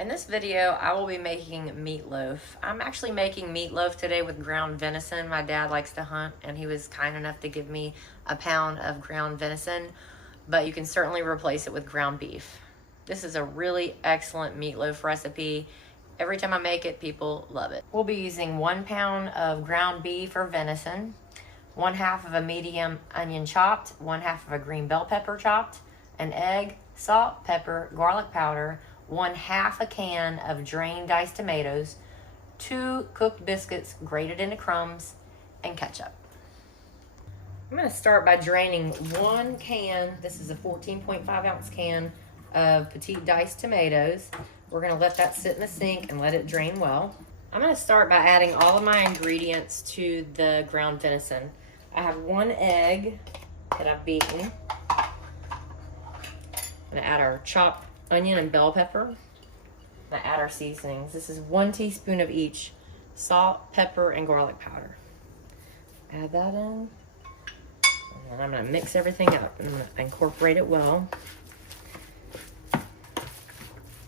In this video, I will be making meatloaf. I'm actually making meatloaf today with ground venison. My dad likes to hunt, and he was kind enough to give me a pound of ground venison, but you can certainly replace it with ground beef. This is a really excellent meatloaf recipe. Every time I make it, people love it. We'll be using 1 pound of ground beef or venison, 1/2 of a medium onion chopped, 1/2 of a green bell pepper chopped, an egg, salt, pepper, garlic powder, 1/2 a can of drained diced tomatoes, 2 cooked biscuits grated into crumbs, and ketchup. I'm going to start by draining 1 can. This is a 14.5 ounce can of petite diced tomatoes. We're going to let that sit in the sink and let it drain well. I'm going to start by adding all of my ingredients to the ground venison. I have 1 egg that I've beaten. I'm going to add our chopped onion and bell pepper. I'm going to add our seasonings. This is 1 teaspoon of each: salt, pepper, and garlic powder. Add that in. And I'm going to mix everything up and I'm going to incorporate it well.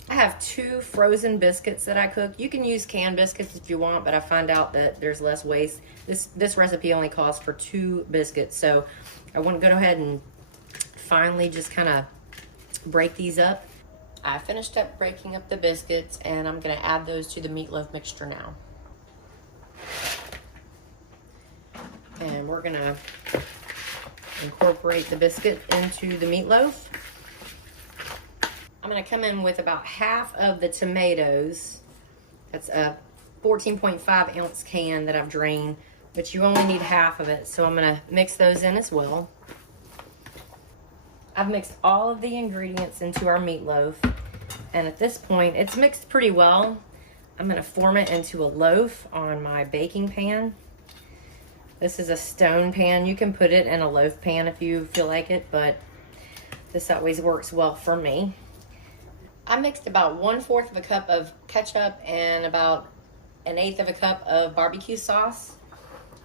I have 2 frozen biscuits that I cook. You can use canned biscuits if you want, but I find out that there's less waste. This recipe only calls for 2 biscuits, so I want to go ahead and finally just kind of break these up. I finished up breaking up the biscuits, and I'm going to add those to the meatloaf mixture now. And we're going to incorporate the biscuit into the meatloaf. I'm going to come in with about half of the tomatoes. That's a 14.5 ounce can that I've drained, but you only need half of it, so I'm going to mix those in as well. I've mixed all of the ingredients into our meatloaf, and at this point, it's mixed pretty well. I'm going to form it into a loaf on my baking pan. This is a stone pan. You can put it in a loaf pan if you feel like it, but this always works well for me. I mixed about 1/4 of a cup of ketchup and about 1/8 of a cup of barbecue sauce,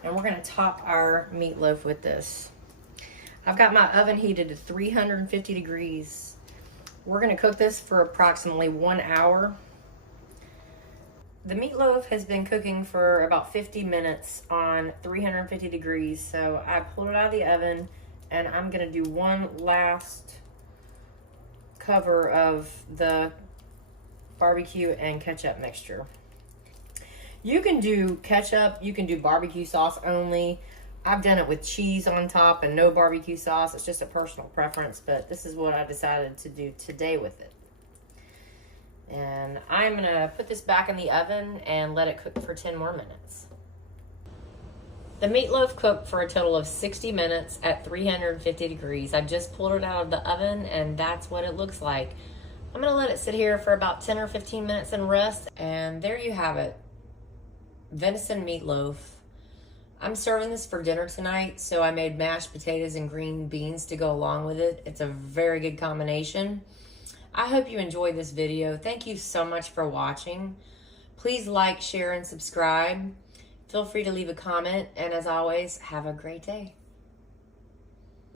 and we're going to top our meatloaf with this. I've got my oven heated to 350 degrees. We're going to cook this for approximately 1 hour. The meatloaf has been cooking for about 50 minutes on 350 degrees, so I pulled it out of the oven, and I'm going to do one last cover of the barbecue and ketchup mixture. You can do ketchup, you can do barbecue sauce only. I've done it with cheese on top and no barbecue sauce. It's just a personal preference, but this is what I decided to do today with it. And I'm gonna put this back in the oven and let it cook for 10 more minutes. The meatloaf cooked for a total of 60 minutes at 350 degrees. I just pulled it out of the oven, and that's what it looks like. I'm gonna let it sit here for about 10 or 15 minutes and rest, and there you have it. Venison meatloaf. I'm serving this for dinner tonight, so I made mashed potatoes and green beans to go along with it. It's a very good combination. I hope you enjoyed this video. Thank you so much for watching. Please like, share, and subscribe. Feel free to leave a comment, and as always, have a great day.